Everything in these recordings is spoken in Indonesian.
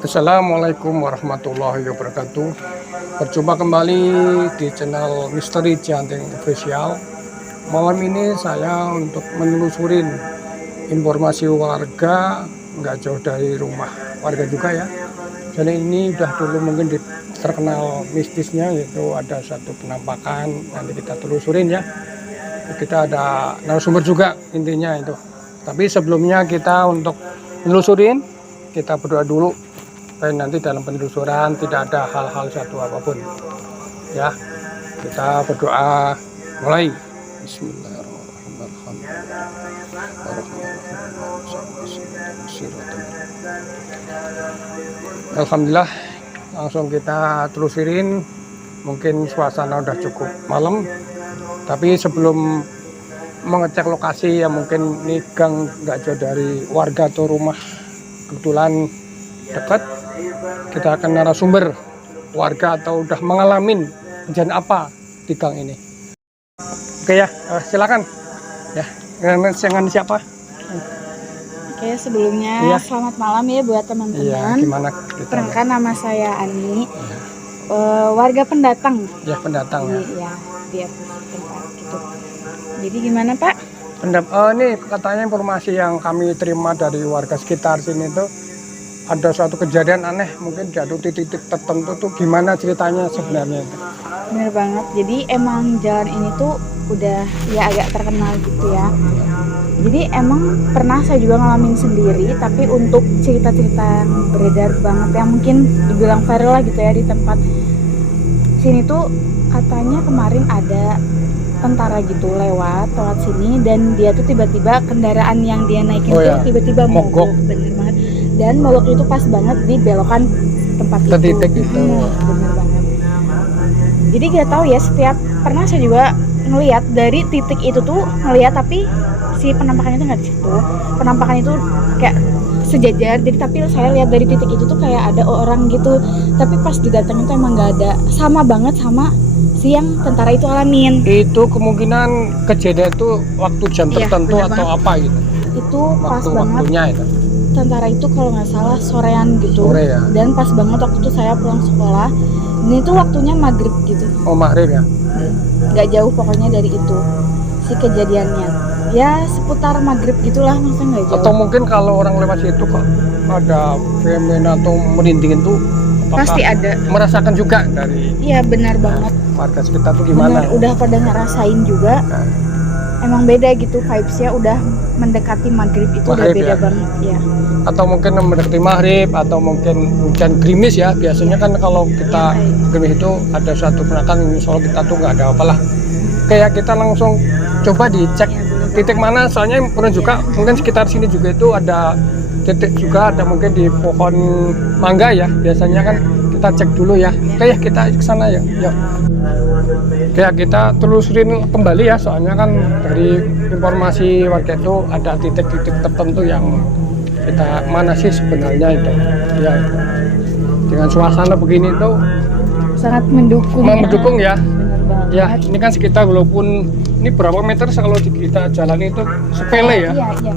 Assalamualaikum warahmatullahi wabarakatuh. Berjumpa kembali di channel Misteri Cianting Official. Malam ini saya untuk menelusurin informasi warga nggak jauh dari rumah warga juga ya. Jadi ini udah dulu mungkin terkenal mistisnya, yaitu ada satu penampakan, nanti kita telusurin ya. Kita ada narasumber juga intinya itu. Tapi sebelumnya kita untuk menelusurin, kita berdoa dulu supaya nanti dalam penelusuran tidak ada hal-hal satu apapun ya. Kita berdoa mulai. Bismillahirrahmanirrahim. Alhamdulillah, langsung kita telusurin. Mungkin suasana udah cukup malam, tapi sebelum mengecek lokasi ya, mungkin ini gang nggak jauh dari warga atau rumah kebetulan dekat, kita akan narasumber warga atau udah mengalami kejadian apa di gang ini. Oke ya, silakan ya. Dengan siapa? Oke, sebelumnya Iya. Selamat malam ya buat Iya, teman-teman. gimana kita? Perkenalkan, nama saya Ani, warga pendatang. Ya, pendatang ya. Ya, di atas tempat gitu. Jadi gimana Pak? Ini katanya informasi yang kami terima dari warga sekitar sini tuh ada suatu kejadian aneh, mungkin di titik-titik tertentu tuh, gimana ceritanya sebenarnya itu? Bener banget. Jadi emang jalan ini tuh udah ya agak terkenal gitu ya. Jadi emang pernah saya juga ngalamin sendiri, tapi untuk cerita-cerita yang beredar banget yang mungkin dibilang viral lah gitu ya di tempat sini tuh, katanya kemarin ada tentara gitu lewat sini, dan dia tuh tiba-tiba kendaraan yang dia naikin tuh tiba-tiba mogok. Bener banget. Dan mogok itu pas banget di belokan tempat itu. Titik itu. Bener banget. Jadi gak tahu ya, setiap pernah saya juga ngelihat dari titik itu tuh ngelihat, tapi si penampakan itu nggak di situ. Penampakan itu kayak sejajar. Jadi tapi saya lihat dari titik itu tuh kayak ada orang gitu. Tapi pas didatengin tuh emang nggak ada. Sama banget sama si yang tentara itu alamin. Itu kemungkinan kejadian itu waktu jam Iya, tertentu bener atau banget. apa gitu? Itu pas banget. Waktunya itu. Tentara itu kalau nggak salah sorean gitu. Sore ya. Dan pas banget waktu itu saya pulang sekolah. Ini tuh waktunya maghrib gitu. Oh, maghrib ya. Nggak jauh pokoknya dari itu si kejadiannya. Ya seputar maghrib gitulah, maksudnya nggak jauh. Atau mungkin kalau orang lewat situ kok ada fenomena atau merinding itu, Pasti ada. merasakan juga dari Iya benar banget. warga sekitar tuh gimana? Benar, udah pada ngerasain juga. Nah, Emang beda gitu vibes-nya, udah mendekati maghrib itu Maghrib udah beda ya. banget ya. atau mungkin mendekati maghrib, atau mungkin hujan gerimis ya. Biasanya kan kalau kita gerimis itu ada suatu penampakan, insya Allah kita tuh nggak ada apalah. Kayak kita langsung coba dicek titik mana, soalnya pernah juga mungkin sekitar sini juga itu ada titik juga, ada mungkin di pohon mangga ya. Biasanya kan kita cek dulu ya. Kayak kita ke sana ya. Yuk. Kayak kita telusurin kembali ya, soalnya kan dari informasi warga itu ada titik-titik tertentu yang kita mana sih sebenarnya itu ya. Dengan suasana begini tuh Sangat mendukung. mendukung ya. Benar banget. Ya, ini kan sekitar, walaupun ini berapa meter kalau kita jalan itu sepele ya. Iya, iya.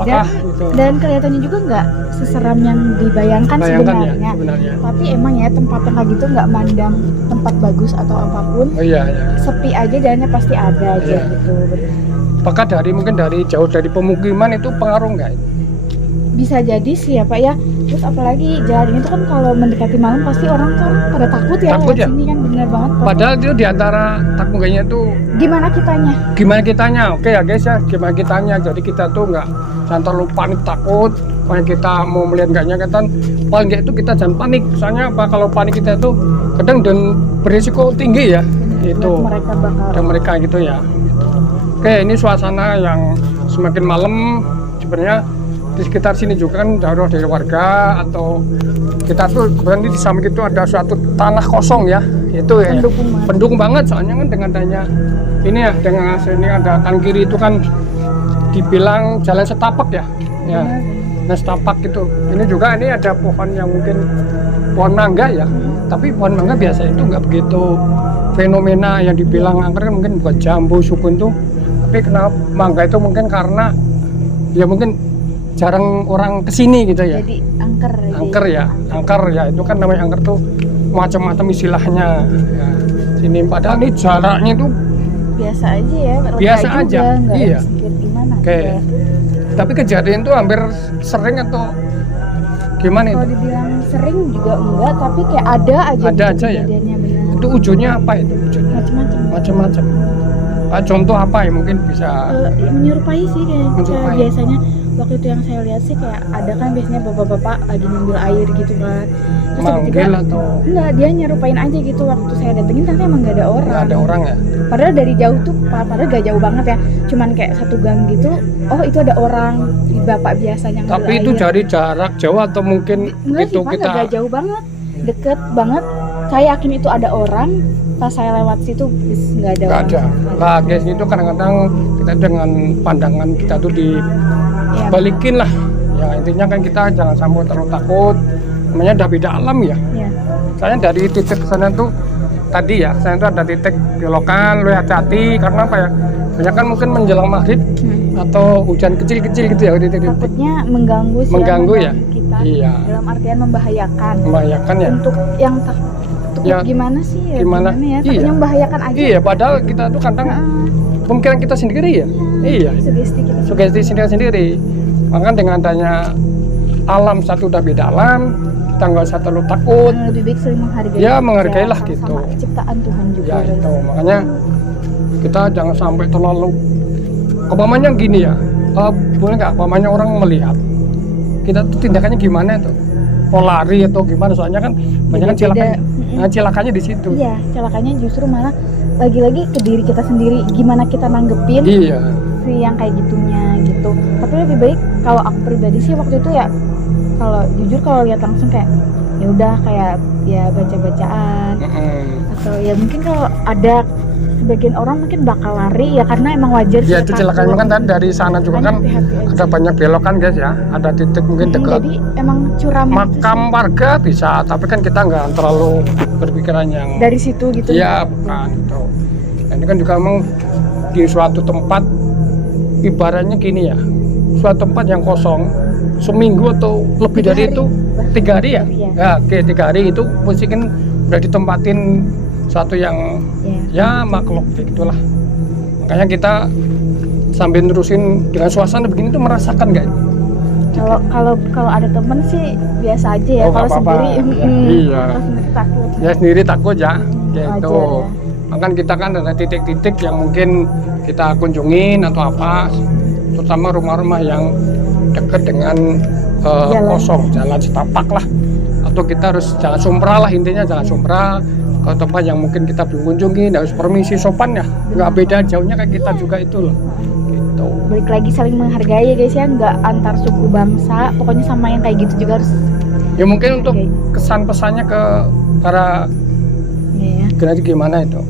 Apakah itu Dan kelihatannya juga nggak seseram yang dibayangkan bayangkan ya sebenarnya. sebenarnya? Tapi emang ya tempat yang kayak gitu nggak mandang tempat bagus atau apapun. Oh iya, ya. Sepi aja, jalannya pasti ada aja Iya. gitu. Bener. Apakah mungkin dari jauh dari pemukiman itu pengaruh nggak? Bisa jadi sih ya Pak ya. Terus apalagi jalan ini tuh kan kalau mendekati malam pasti orang tuh pada takut ya. Takut lewat ya? sini kan bener banget. Padahal itu diantara takmuganya itu Gimana kitanya? gimana kitanya. Oke ya guys ya, gimana kitanya. Jadi kita tuh nggak jangan terlalu panik takut. Kalau kita mau melihat enggaknya kan paling nggak itu kita jangan panik. Soalnya apa, kalau panik kita tuh kadang dan berisiko tinggi ya. Itu Mereka bakal. dan mereka gitu ya. Oke, ini suasana yang semakin malam sebenarnya. Di sekitar sini juga kan jauh dari warga, atau kita tuh kebetulan di samping itu ada suatu tanah kosong ya, itu ya pendukung banget, soalnya kan dengan adanya ini ya, dengan sini ada kanan kiri itu kan dibilang jalan setapak ya, ya. Nah, setapak itu ini juga, ini ada pohon yang mungkin pohon mangga ya, tapi pohon mangga biasa itu nggak begitu fenomena yang dibilang angker, kan mungkin bukan jambu sukun tuh, tapi kenapa mangga itu mungkin karena ya mungkin jarang orang kesini gitu ya. Jadi angker. Angker ya itu kan namanya angker tuh macam-macam istilahnya. Ya. Sini padahal ini jaraknya tuh Biasa aja ya. lega biasa juga, aja. nggak Iya. sedikit gimana. Oke. Tapi kejadian tuh hampir sering atau gimana Kalau itu? dibilang sering juga enggak, tapi kayak ada aja. Ada gitu aja ya? kejadiannya, benar. Itu ujungnya apa itu? Ujungnya Macam-macam. macam-macam. Contoh apa ya mungkin bisa Menyerupai sih kayak Menyerupai. biasanya waktu itu yang saya lihat sih kayak ada kan biasanya bapak-bapak lagi ngambil air gitu kan, terus manggil atau enggak, dia nyerupain aja gitu. Waktu saya datengin ternyata emang nggak ada orang. nggak ada orang ya? Padahal dari jauh tuh, padahal gak jauh banget ya, cuman kayak satu gang gitu. Oh itu ada orang, bapak biasanya ngambil Tapi itu air. dari jarak jauh atau mungkin Enggak itu sih Pak, kita nggak jauh banget, deket banget. Saya yakin itu ada orang. Pas saya lewat situ nggak ada nggak orang. ada. Lah guys itu kadang-kadang kita dengan pandangan kita tuh Ya, dibalikin lah. Ya intinya kan kita jangan sampai terlalu takut. Namanya udah beda alam ya. ya. Saya dari titik sana tuh tadi ya, saya tuh ada titik belokan, lu hati-hati karena apa ya? Banyak kan mungkin menjelang maghrib atau hujan kecil-kecil gitu ya titik-titik. Takutnya mengganggu sih, Mengganggu ya? kita. Iya. Dalam artian membahayakan. Membahayakan ya. Untuk yang takut Ya, gimana sih ya? gimana? ya? Iya. Takutnya membahayakan aja. Iya, padahal kita tuh kadang pemikiran kita sendiri ya. Iya. Sugesti kita. Sugesti sendiri-sendiri. Maka dengan adanya alam satu udah beda alam, kita nggak usah terlalu takut. Lebih baik saling menghargai. Ya, menghargailah sama-sama gitu. Ciptaan Tuhan juga. Ya guys. itu makanya kita jangan sampai terlalu umpamanya gini ya, boleh nggak umpamanya orang melihat kita tuh tindakannya gimana itu, mau lari atau gimana, soalnya kan banyak kan Beda-beda. celakanya di situ. Iya, celakanya justru malah lagi-lagi ke diri kita sendiri, gimana kita nanggepin Iya. si yang kayak gitunya gitu. Tapi lebih baik kalau aku pribadi sih waktu itu ya, kalau jujur kalau lihat langsung kayak ya udah kayak ya baca-bacaan, atau ya mungkin kalau ada sebagian orang mungkin bakal lari ya karena emang wajar sih. Ya itu celakanya kan tadi dari sana juga kan hati-hati aja. ada banyak belokan guys ya, ada titik mungkin dekat Jadi emang curam gitu makam warga bisa, tapi kan kita nggak terlalu berpikiran yang sih. Dari situ gitu. ya bukan itu. Nah, ini kan juga memang di suatu tempat ibaratnya gini ya, suatu tempat yang kosong seminggu atau lebih 3 dari hari. itu, 3 hari ya, Iya. ya oke 3 hari itu mesti kan udah ditempatin suatu yang Ya. ya makhluk gitulah. Makanya kita sambil nerusin dengan suasana begini tuh merasakan nggak? Kalau ada temen sih biasa aja ya. Oh, Kalau nggak apa-apa. sendiri, Iya. kalau sendiri takut. Ya sendiri takut ya, gitu. Wajar ya. Makanya kita kan ada titik-titik yang mungkin kita kunjungin atau apa, terutama rumah-rumah yang dekat dengan Jalan. kosong, jalan setapak lah, atau kita harus jalan sumpra lah, intinya jalan sumpra ke tempat yang mungkin kita belum kunjungi, harus permisi sopan ya, nggak beda jauhnya kayak kita juga itu loh, gitu. Balik lagi saling menghargai ya guys ya, nggak antar suku bangsa, pokoknya sama yang kayak gitu juga harus. Ya mungkin untuk kesan pesannya ke para Ya. generasi gimana itu?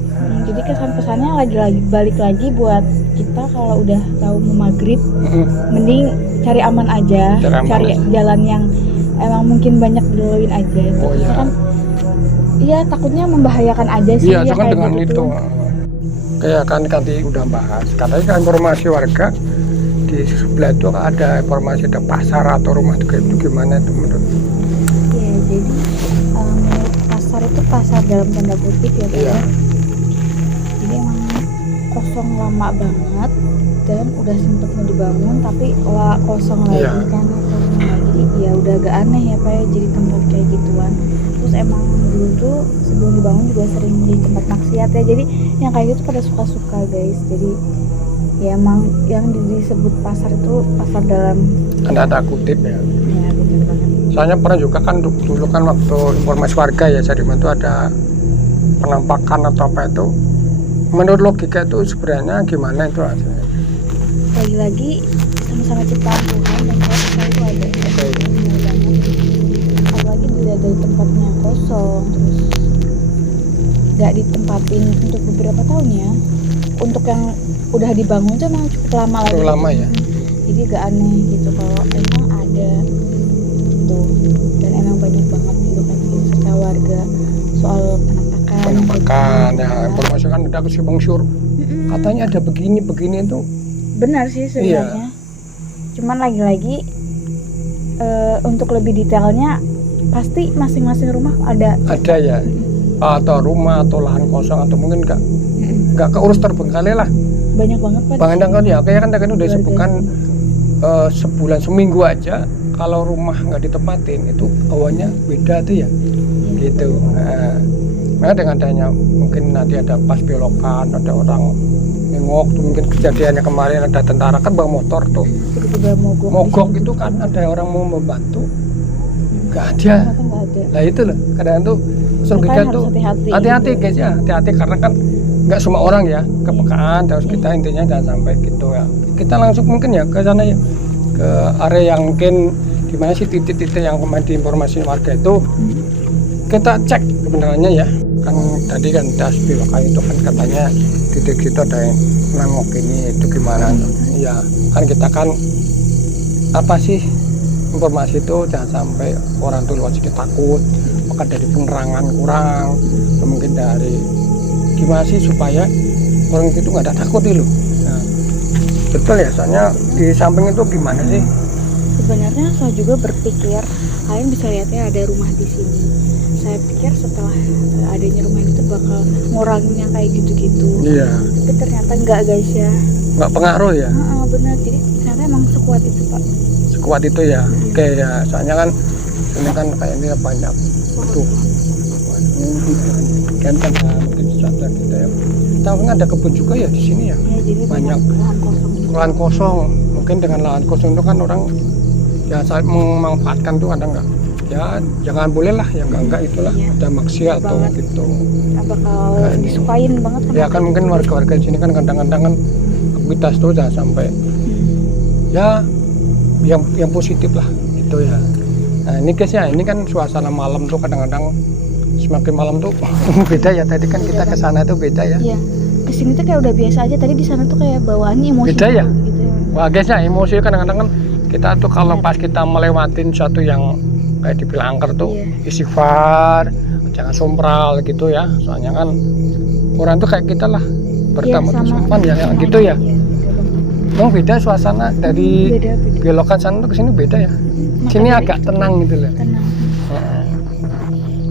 Jadi kesan pesannya lagi balik lagi buat kita kalau udah tahu mau maghrib, mending cari aman aja, Cari aman cari aja. jalan yang emang mungkin banyak dilaluin aja. Oh, Karena iya. kan, iya takutnya membahayakan aja sih. Iya, ya, itu kan kayak dengan gitu itu. tuh. Kayak kan tadi udah bahas, katanya kan informasi warga di sebelah itu ada informasi ada pasar atau rumah itu gimana itu menurut? Iya, jadi menurut pasar itu pasar dalam tanda kutip ya Pak, Iya. ya. Jadi emang kosong lama banget dan udah sempet mau dibangun tapi kosong lagi Iya. kan. Jadi ya udah agak aneh ya Pak ya, jadi tempat kayak gituan. Terus emang dulu tuh sebelum dibangun juga sering jadi tempat maksiat ya. Jadi yang kayak gitu pada suka-suka guys. Jadi ya emang yang disebut pasar itu pasar dalam, Ada kutip ya. ya bener banget. Soalnya pernah juga kan dulu kan waktu informasi warga ya jadi itu ada penampakan atau apa itu. Menurut logika itu sebenarnya gimana itu hasilnya? Lagi-lagi sama-sama ciptaan Tuhan dan kalau kita itu ada Oke. benar banget. Apalagi dilihat dari tempatnya yang kosong, terus nggak ditempatin untuk beberapa tahun ya. Untuk yang udah dibangun tuh emang cukup lama lagi. Cukup lama ya. Jadi agak aneh gitu kalau emang ada gitu. Dan emang banyak banget gitu kan cerita warga soal Penampakan ya, informasi kan ada kesimpang syur. Katanya ada begini itu. Benar sih sebenarnya. Iya. Cuman lagi-lagi untuk lebih detailnya pasti masing-masing rumah ada ya, atau rumah atau lahan kosong atau mungkin nggak keurus terbengkalai lah. banyak banget Pak. Bang Endang kan ya, kayak kan udah Keluarga. disebutkan sebulan seminggu aja kalau rumah nggak ditempatin itu awalnya beda tuh ya, gitu. Nah, dengan adanya mungkin nanti ada pas belokan, ada orang nengok tuh, mungkin kejadiannya kemarin ada tentara kan bawa motor tuh, Tiba-tiba mogok itu kan ada orang mau membantu, nggak ada. ternyata nggak ada. Lah itu loh, kadang tuh Makanya kita harus tuh hati-hati. hati-hati guys ya, hati-hati karena kan nggak semua orang ya kepekaan, terus kita intinya jangan sampai gitu ya. Kita langsung mungkin ya ke sana ya, ke area yang mungkin dimana sih titik-titik yang kemarin diinformasi warga itu, kita cek kebenarannya ya. Kan tadi kan das belokan itu kan katanya titik itu ada yang nengok ini itu gimana ya, kan kita kan apa sih informasi itu jangan sampai orang tuh luar sedikit takut, maka dari penerangan kurang, atau mungkin dari gimana sih supaya orang itu nggak ada takut itu. Nah, betul ya, soalnya di samping itu gimana sih? Sebenarnya saya juga berpikir kalian bisa lihatnya ada rumah di sini. Saya pikir setelah adanya rumah itu bakal ngurangin yang kayak gitu-gitu. Iya. Tapi ternyata enggak guys ya. Nggak pengaruh ya? Benar, jadi ternyata emang sekuat itu Pak. Sekuat itu ya. Oke ya, soalnya kan ini kan kayaknya banyak tuh. Kan mungkin sesuatu kita ya. Tahu kan ada kebun juga ya di sini ya. Ya jadi Banyak lahan kosong. lahan kosong. Mungkin dengan lahan kosong itu kan orang ya saat memanfaatkan tuh ada nggak? Ya jangan boleh lah, yang enggak itulah Iya. ada maksiat atau Banget. gitu. Bakal Nah, ini. disukain banget sama Ya kan mungkin warga-warga di sini kan kadang-kadang kan aktivitas tuh jangan sampai ya yang positif lah gitu ya. Nah ini guys ya, ini kan suasana malam tuh kadang-kadang semakin malam tuh beda ya. Tadi kan kita ke sana tuh beda ya. Iya. Kesini tuh kayak udah biasa aja, tadi di sana tuh kayak bawaannya emosi Beda ya? gitu ya. Wah guys ya, emosi kadang-kadang kan kita tuh kalau pas kita melewatin suatu yang kayak dibilang angker tuh istighfar, jangan sompral gitu ya. Soalnya kan orang tuh kayak kita lah, bertamu tuh sopan ya, sama gitu ya. Iya, Memang beda suasana dari beda. belokan sana tuh ke sini beda ya. Sini agak tenang gitu loh. Tenang.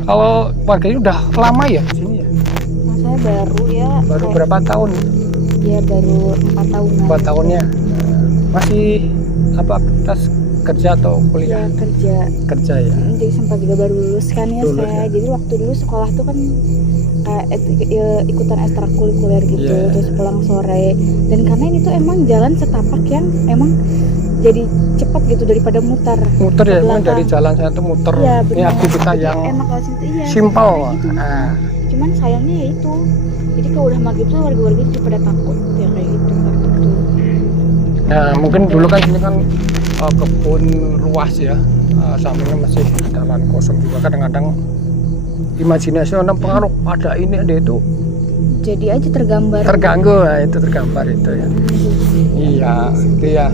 Kalau warga ini udah lama ya di sini ya? Nah, saya baru ya. Baru berapa tahun? Ya baru 4 tahun. 4 tahunnya. Masih apa aktivitas kerja atau kuliah? Ya kerja. Kerja ya. Jadi sempat juga baru lulus kan ya Lulus, saya. ya. Jadi waktu dulu sekolah tuh kan ikutan ekstrakurikuler gitu, Iya. terus pulang sore. Dan karena ini tuh emang jalan setapak yang emang jadi cepat gitu daripada muter. Muter ke ya, memang belakang. dari jalan saya tuh muter. Iya, Ini benar. aktivitas Jadi yang enak lewat situ, iya. simpel. Gitu. Nah, Cuman sayangnya ya itu. Jadi kalau udah maghrib tuh warga-warga jadi pada takut ya kayak gitu karena itu. nah mungkin dulu kan sini kan kebun luas ya, sampingnya masih ada lahan kosong juga. Kadang-kadang imajinasi orang pengaruh pada ini ada itu Jadi aja tergambar. terganggu, nah, itu tergambar itu ya. Iya, itu ya.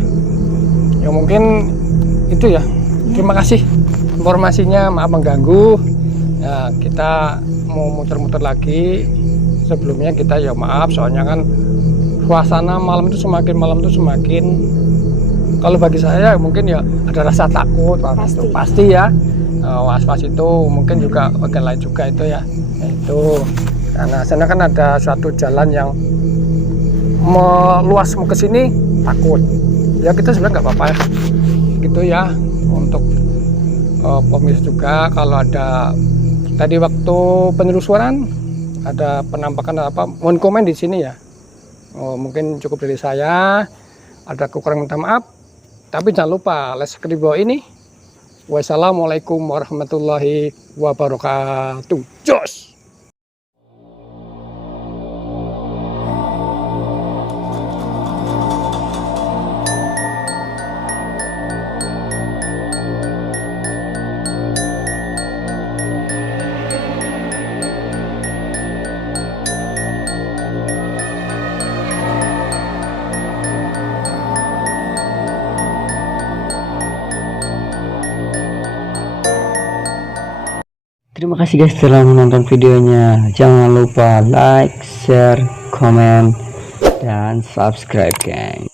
Ya mungkin itu ya. Terima kasih informasinya, maaf mengganggu. Ya, kita mau muter-muter lagi. Sebelumnya kita ya maaf, soalnya kan suasana malam itu semakin kalau bagi saya mungkin ya ada rasa takut, pasti ya. Was-was itu mungkin juga bagian lain juga itu ya. Itu karena sana kan ada suatu jalan yang meluas mau ke sini takut. Ya kita sebenarnya nggak apa-apa ya. Gitu ya untuk pemirsa juga kalau ada tadi waktu penelusuran ada penampakan apa, mohon komen di sini ya. Mungkin cukup dari saya, ada kekurangan minta maaf. Tapi jangan lupa like di bawah ini. Wassalamualaikum warahmatullahi wabarakatuh. Jos. Terima kasih guys telah menonton videonya. Jangan lupa like, share, komen, dan subscribe, gang.